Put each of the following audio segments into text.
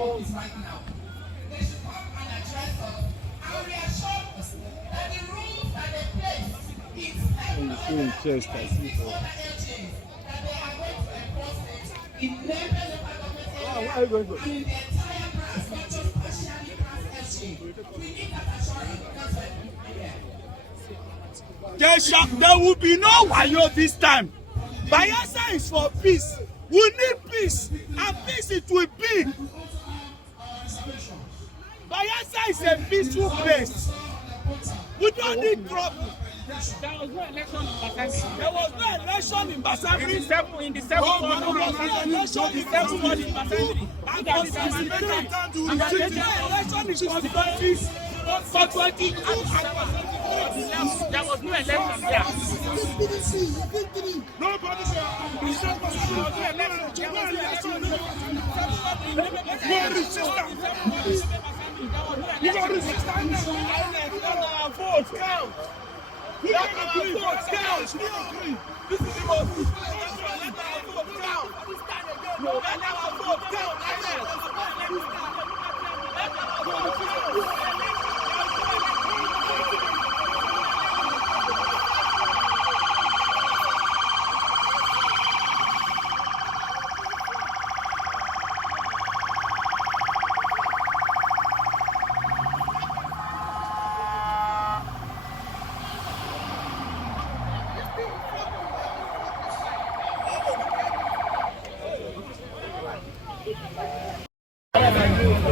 office right now. They should come and address us and reassure us that the rules that they place is these other LGs that they are going to enforce it in Nembe local government area and in the entire branch, not just partially branch LG. We need that assurance. That's why we're here. There will be no wayo this time. Bayelsa is for peace. We need peace, and peace it will be. Bayelsa is a peaceful place. We don't need trouble. There was no election in Basabiri. There was no election in Basabiri. In the 7th month of Basabiri. Election is for peace. For 22 there was no election there. Nobody vote count. We don't agree. Vote count. This is the most. Let our vote count. Let our vote count.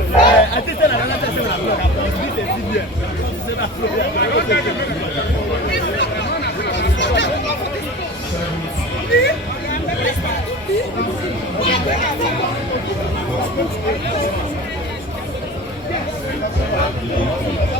I think that another person will have a